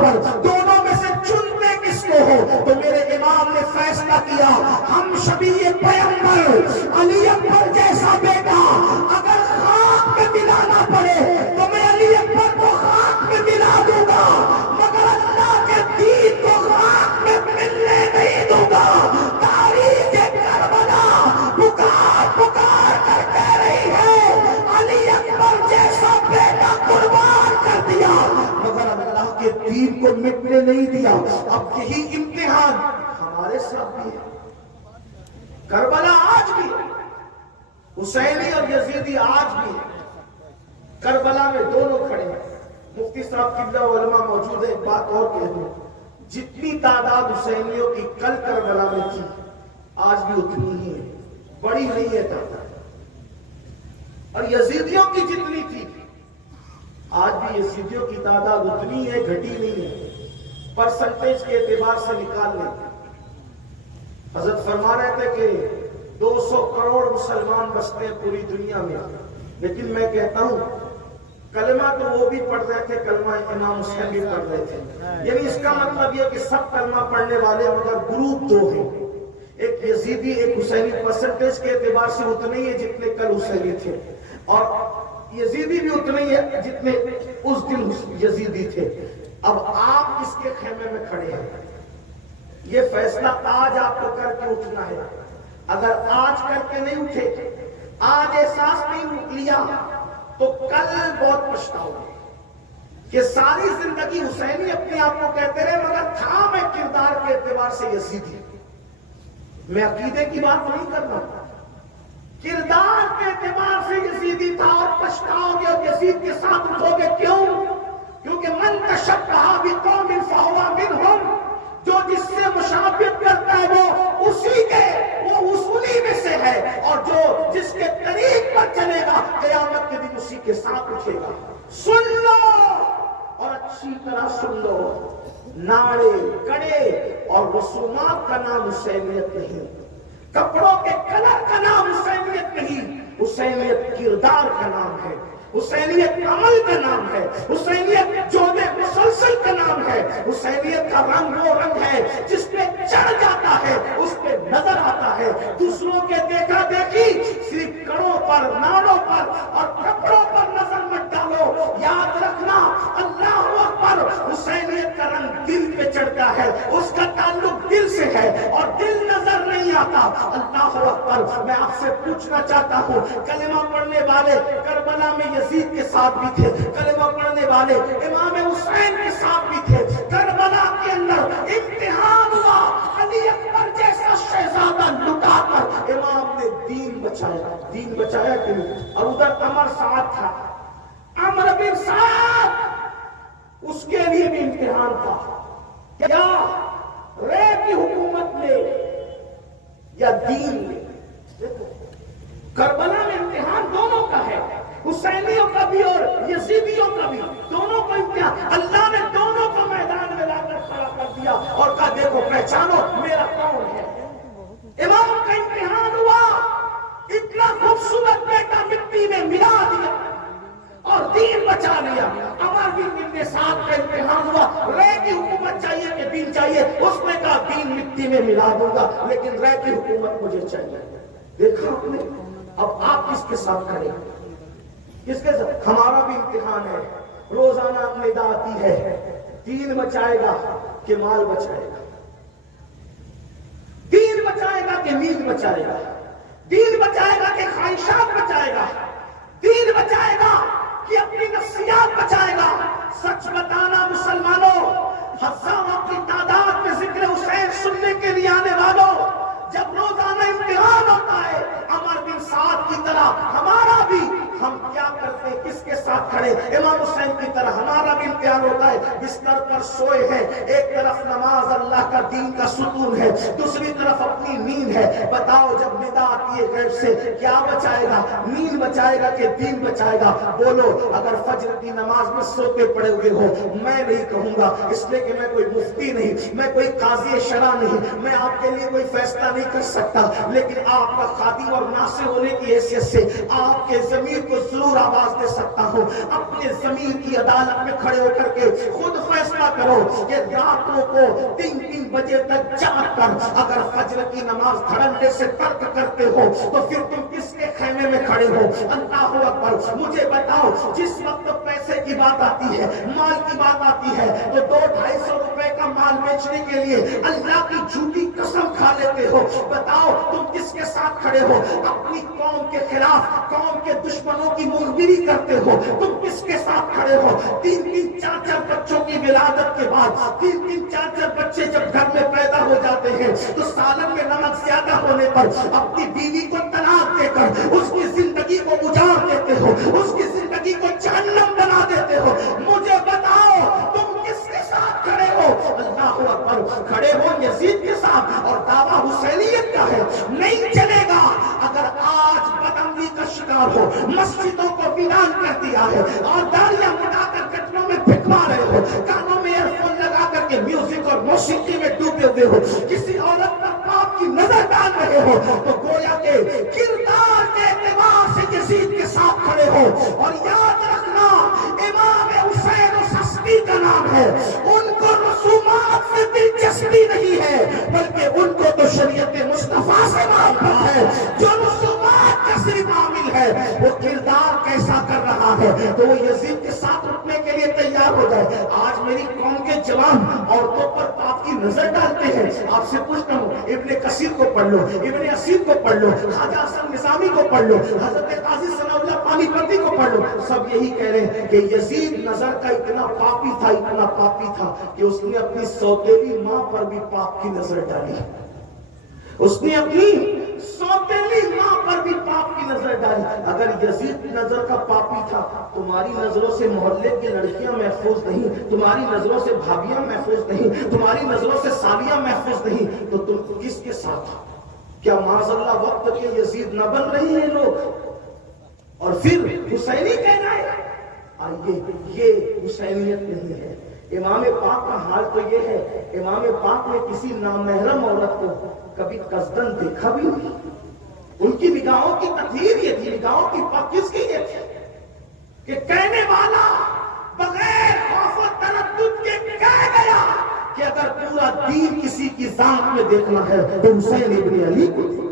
پر دونوں میں سے چنتے کس کو ہو؟ تو میرے امام نے فیصلہ کیا ہم شبیہ پیغمبر علی اکبر جیسا بیٹا اگر خاک میں ملانا پڑے تو میں علی اکبر کو خاک میں ملا دوں گا، مگر اللہ کے دین کو خاک میں ملنے نہیں دوں گا۔ تاریخ کربلا پکار پکار کر کہہ رہی ہے علی اکبر جیسا بیٹا قربان کر دیا مگر اللہ کے دین کو مٹنے نہیں دیا۔ اب یہی امتحان ہمارے ساتھ بھی ہے، کربلا آج بھی ہے، حسینی اور یزیدی آج بھی ہے۔ کربلا میں دونوں کھڑے ہیں۔ مفتی صاحب قبلہ علماء موجود ہے، ایک بات اور کہہ دوں، جتنی تعداد حسینیوں کی کل کربلا میں تھی آج بھی اتنی ہی ہے، بڑی نہیں ہے تعداد۔ اور یزیدیوں کی جتنی تھی آج بھی یزیدیوں کی تعداد اتنی ہے، گھٹی نہیں ہے۔ پرسنٹیج کے اعتبار سے نکال لیں، حضرت فرما رہے تھے کہ 200 کروڑ مسلمان بستے ہیں پوری دنیا میں، لیکن میں کہتا ہوں کلمہ تو وہ بھی پڑھ رہے تھے، کلمہ امام حسین بھی پڑھ رہے تھے، یعنی اس کا مطلب یہ کہ سب کلمہ پڑھنے والے مگر گروپ دو ہیں، ایک یزیدی ایک حسینی۔ پرسنٹیج کے اعتبار سے اتنے ہی ہیں جتنے کل حسینی تھے، اور یزیدی بھی اتنے ہی ہیں جتنے اس دن یزیدی تھے۔ اب آپ اس کے خیمے میں کھڑے ہیں، یہ فیصلہ آج آپ کو کر کے اٹھنا ہے۔ اگر آج کر کے نہیں اٹھے، آج احساس نہیں لیا تو کل بہت پچھتاؤ گے کہ ساری زندگی حسینی اپنے آپ کو کہتے رہے مگر تھا میں کردار کے اعتبار سے یزیدی۔ میں عقیدے کی بات نہیں کر رہا ہوں، کردار کے اعتبار سے یزیدی تھا اور پچھتاؤ گے اور یزید کے ساتھ اٹھو گے۔ کیوں؟ کیونکہ من تشبہ بقوم فہو منہم، جو جس سے مشابہت کرتا ہے وہ اسی کے، وہ اصولی میں سے ہے، اور جو جس کے طریق پر چلے گا قیامت کے دن اسی کے ساتھ اٹھے گا۔ سن لو اور اچھی طرح سن لو، نعرے کڑے اور رسومات کا نام حسینیت نہیں، کپڑوں کے کلر کا نام حسینیت نہیں، حسینیت کردار کا نام ہے، حسینیت عمل کا نام ہے، حسینیت جوڑے مسلسل کا نام ہے، حسینیت کا رنگ وہ رنگ ہے جس پہ چڑھ جاتا ہے اس پہ نظر آتا ہے۔ دوسروں کے دیکھا دیکھی صرف کڑوں پر، ناڑوں پر اور کپڑوں پر نظر مت ڈالو، یاد رکھنا اللہ اکبر، حسینیت کا رنگ دل پہ چڑھتا ہے، اس کا تعلق دل سے ہے اور دل نظر نہیں آتا۔ اللہ اکبر، میں آپ سے پوچھنا چاہتا ہوں، کلمہ پڑھنے والے کربلا میں یزید کے ساتھ بھی تھے، کلمہ پڑھنے والے امام حسین کے ساتھ بھی تھے، کربلا کے اندر امتحان ہوا، علی اکبر جیسا شہزادہ لٹا کر امام نے دین بچایا۔ دین بچایا کہ نہیں؟ اور ادھر عمر سعد تھا، عمر بن سعد، اس کے لیے بھی امتحان تھا، کیا رے کی حکومت میں یا دین میں؟ دیکھو کربلا میں امتحان دونوں کا ہے، حسینیوں کا بھی اور یزیدیوں کا بھی، دونوں کا امتحان۔ اللہ نے دونوں کو میدان میں لا کر کھڑا کر دیا اور کہا دیکھو پہچانو میرا کون ہے۔ امام کا امتحان ہوا، اتنا خوبصورت بیٹا مٹی میں ملا دیا اور دین بچا لیا۔ عمر بن سعد کا امتحان ہوا، رے کی حکومت چاہیے کہ دین چاہیے؟ اس نے کہا دین مٹی میں ملا دوں گا لیکن رے کی حکومت مجھے چاہیے۔ دیکھا آپ نے؟ اب آپ کس کے ساتھ کھڑے ہیں؟ کس کے ساتھ؟ ہمارا بھی امتحان ہے، روزانہ ندا آتی ہے، دین بچائے گا کہ مال بچائے گا، دین بچائے گا کہ نیند بچائے گا، دین بچائے گا کہ خواہشات بچائے گا، دین بچائے گا کہ اپنی نفسیات بچائے گا۔ سچ بتانا مسلمانوں، ہزاروں کی تعداد میں ذکر حسین سننے کے لیے آنے والوں، جب روزانہ امتحان ہوتا ہے عمر بن سعد کی طرح ہمارا بھی، ہم کیا کرتے ہیں؟ کس کے ساتھ کھڑے؟ امام حسین کی طرح ہمارا بھی امتحان ہوتا ہے، بستر پر سوئے ہیں، ایک طرف نماز اللہ کا دین کا ستون ہے، دوسری طرف اپنی نیند ہے۔ بتاؤ جب ندا آتی ہے غیب سے کیا بچائے گا؟ نیند بچائے گا کہ دین بچائے گا؟ بولو۔ اگر فجر کی نماز میں سوتے پڑے ہوئے ہو، میں نہیں کہوں گا، اس لیے کہ میں کوئی مفتی نہیں، میں کوئی قاضی شرع نہیں، میں آپ کے لیے کوئی فیصلہ نہیں کر سکتا، لیکن آپ کا خادم اور ناصر ہونے کی حیثیت سے آپ کے ضمیر کو ضرور آواز دے سکتا ہوں۔ اپنے ضمیر کی عدالت میں کھڑے ہو کر کے خود فیصلہ کرو کہ راتوں کو 3-3 بجے تک جاگ کر اگر فجر کی نماز دھڑلے سے ترک کرتے ہو تو پھر تم کس کے خیمے میں کھڑے ہو؟ اللہ اکبر. مجھے بتاؤ جس وقت پیسے کی بات آتی ہے، مال کی بات آتی ہے، تو 200-250 روپے کا مال بیچنے کے لیے اللہ کی جھوٹی قسم کھا لیتے ہو. بتاؤ تم کس کے ساتھ کھڑے ہو؟ اپنی قوم کے خلاف قوم کے دشمنوں کی مخبری کرتے ہو. تم کس کے ساتھ کھڑے ہو؟ 3-3 4-4 بچوں کی ولادت کے بعد 3-3 4-4 بچے جب گھر میں پیدا ہو جاتے ہیں تو سالن میں نمک زیادہ ہونے پر اپنی بیوی کو طلاق دے کر اس کی زندگی کو اجاڑ دیتے ہو، اس کی زندگی کو جہنم بنا دیتے ہو. مجھے بتاؤ تم کس کے ساتھ کھڑے ہو؟ اللہ اکبر. کھڑے ہو یزید کے ساتھ اور دعویٰ حسینیت کا ہے. نہیں چلے گا. اگر آج بدعملی کا شکار ہو، مسجدوں کو ویران کر دیا ہے اور داڑیاں مٹا کر گٹروں میں پھینکوا رہے ہو، کانوں میں ایئر فون لگا کر کے میوزک اور موسیقی میں ڈوبے ہوئے ہو، کسی عورت پر پاپ کی نظر ڈال رہے ہو، تو گویا کے کردار کے اعتبار سے یزید کے ساتھ کھڑے ہو. اور یاد رکھنا امام حسین سستی کا نام ہے. ان کو رسومات سے دلچسپی نہیں ہے بلکہ ان کو تو شریعت مصطفیٰ سے محبت ہے. جو رسومات کا صرف عامل ہے وہ کردار کیسا کر رہا ہے تو وہ یزید کے ساتھ رکنے کے لیے تیار ہو جائے. آج میری قوم کے جوان عورتوں پر پاپ کی نظر ڈالتے ہیں. آپ سے پوچھتا ہوں ابن کثیر کو پڑھ لو، ابن اسیر کو پڑھ لو، خواجہ حسن نظامی کو پڑھ لو، حضرت قاضی ثناء اللہ پانی پتی کو پڑھ لو. سب یہی کہہ رہے ہیں کہ یزید نظر کا اتنا پاپی تھا، اتنا پاپی تھا کہ اس نے اپنی سوتیلی ماں پر بھی پاپ کی نظر ڈالی. اس نے اپنی سوتیلی ماں پر بھی پاپ کی نظر ڈالی. اگر یزید نظر کا پاپی تھا، تمہاری نظروں سے محلے کی لڑکیاں محفوظ نہیں، تمہاری نظروں سے بھابیاں محفوظ نہیں، تمہاری نظروں سے سالیاں محفوظ نہیں، تو تم کس کے ساتھ؟ کیا معاذ اللہ وقت کے یزید نہ بن رہے ہیں لوگ؟ اور پھر حسینی کہنا ہے. آئیے یہ حسینیت نہیں ہے. امام پاک کا حال تو یہ ہے، امام پاک نے کسی نامحرم عورت کو کبھی قصدن دیکھا بھی نہیں. ان کی نگاہوں کی تطہیر یہ تھی، نگاہوں کی پاک کس کی یہ تھی کہ کہنے والا بغیر خوف و تردد کے کہہ گیا کہ اگر پورا دین کسی کی ذات میں دیکھنا ہے تو حسین ابن علی کو دیکھنا.